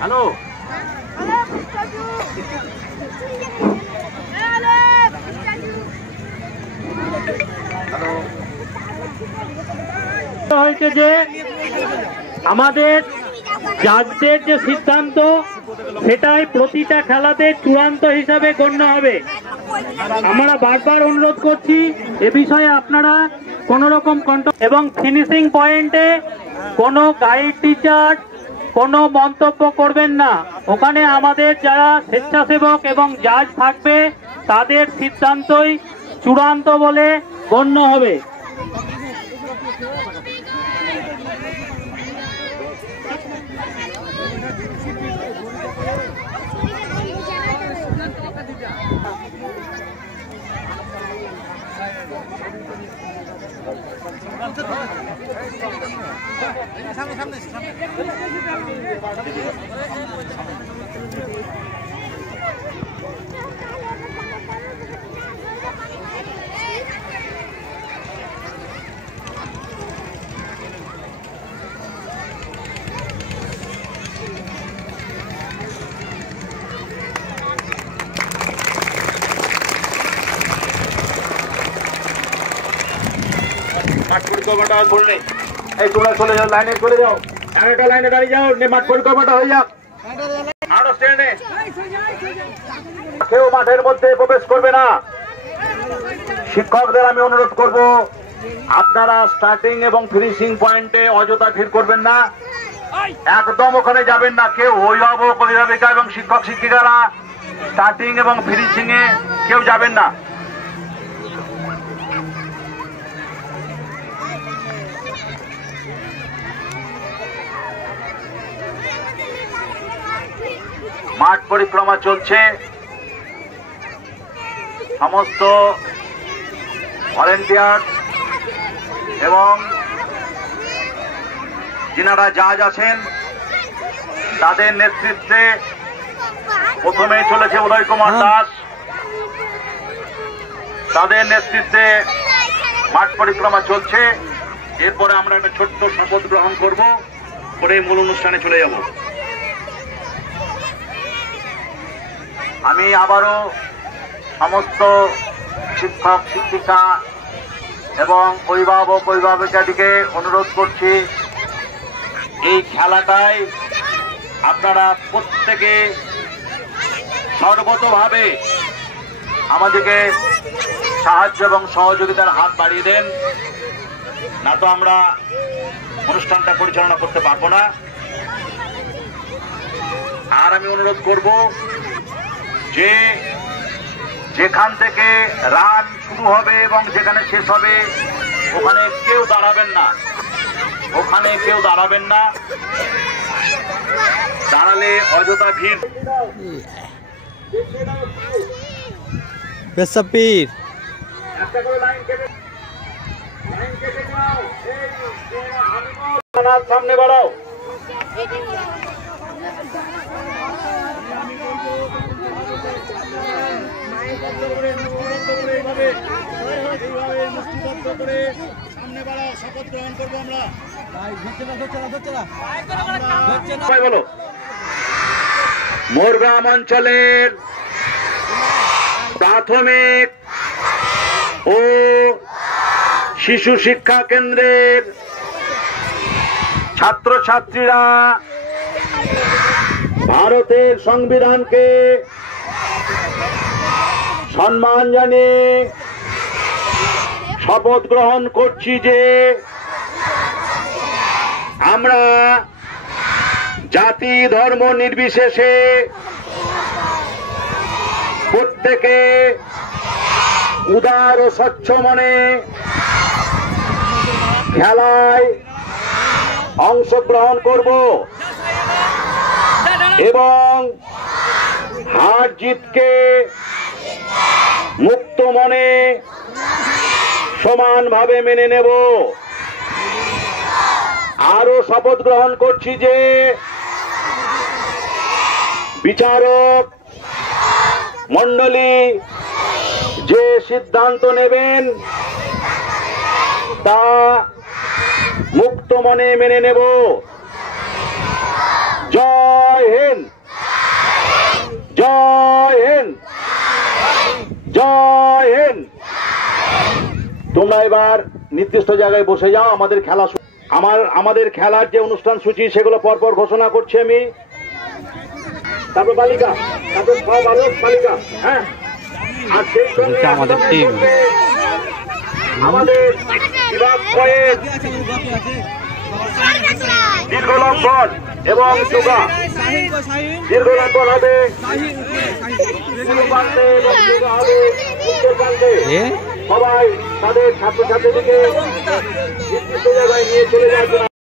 Hello হয়েছে যে আমাদের জাজদের যে সিদ্ধান্ত সেটাই প্রতিটা খেলাতে চূড়ান্ত হিসাবে গণ্য হবে। আমরা বারবার অনুরোধ করছি এ বিষয়ে আপনারা কোন রকম এবং ফিনিশিং পয়েন্টে কোনো গাইড টিচার কোনো মন্তব্য করবেন না। ওখানে আমাদের যারা স্বেচ্ছাসেবক এবং জাজ থাকবে তাদের সিদ্ধান্তই চূড়ান্ত বলে গণ্য হবে। মাঠ পরিকল্পনাটা করলে এই তোমরা চলে যাও, লাইনে চলে যাও, একটা লাইনে দাঁড়িয়ে যাও, মাঠ পরিকল্পনাটা হয়ে যাক। কেউ মাঠের মধ্যে প্রবেশ করবে না। শিক্ষকদের আমি অনুরোধ করব আপনারা স্টার্টিং এবং ফিনিশিং পয়েন্টে অযথা ভিড় করবেন না, একদম ওখানে যাবেন না। কেউ অভিভাবক অভিভাবিকা এবং শিক্ষক শিক্ষিকারা স্টার্টিং এবং ফিনিশিং এ কেউ যাবেন না। মাঠ পরিক্রমা চলছে, সমস্ত ভলেন্টিয়ার এবং যিনারা জাজ আছেন তাদের নেতৃত্বে প্রথমে চলেছে উদয় কুমার দাস, তাদের নেতৃত্বে মাঠ পরিক্রমা চলছে। এরপরে আমরা একটা ছোট্ট শপথ গ্রহণ করব, করে মূল অনুষ্ঠানে চলে যাব। আমি আবারও সমস্ত শিক্ষক শিক্ষিকা এবং অভিভাবক অভিভাবিকাদিকে অনুরোধ করছি এই খেলাটায় আপনারা প্রত্যেকে সর্বতভাবে আমাদেরকে সাহায্য এবং সহযোগিতার হাত বাড়িয়ে দেন, না তো আমরা অনুষ্ঠানটা পরিচালনা করতে পারবো না। আর আমি অনুরোধ করব যে যেখান থেকে রান শুরু হবে এবং যেখানে শেষ হবে ওখানে কেউ দাঁড়াবেন না, ওখানে কেউ দাঁড়াবেন না, দাঁড়ালে অযথা ভিড়। বেসাপীর সামনে বাড়াও। শপথ গ্রহণ করবো আমরা। বলো, মোরগ্রাম অঞ্চলের প্রাথমিক ও শিশু শিক্ষা কেন্দ্রের ছাত্রছাত্রীরা ভারতের সংবিধানকে সম্মান জানিয়ে শপথ গ্রহণ করছি যে আমরা জাতি ধর্ম নির্বিশেষে প্রত্যেকে উদার ও স্বচ্ছ মনে খেলায় অংশগ্রহণ করব এবং হার জিতকে মুক্ত মনে সমানভাবে মেনে নেব। আরো শপথ গ্রহণ করছি যে বিচারক মণ্ডলী যে সিদ্ধান্ত নেবেন তা মুক্ত মনে মেনে নেব। জয় হিন্দ। তোমরা এবার নির্দিষ্ট জায়গায় বসে যাও। আমাদের খেলার যে অনুষ্ঠান সূচি সেগুলো পরপর ঘোষণা করছি আমি। তারপর বালিকা, তারপর বালক বালিকা, হ্যাঁ। আর সেই সঙ্গে আমাদের টিম, আমাদের বিভাগ পয়েন্ট দীর্ঘলম্বন এবং যোগা। দীর্ঘলম্বন হবে পূর্ব প্রান্তে এবং যোগা হবে উত্তর প্রান্তে। সবাই তাদের ছাত্রছাত্রীদেরকে নির্দিষ্ট জায়গায় নিয়ে চলে যাওয়ার জন্য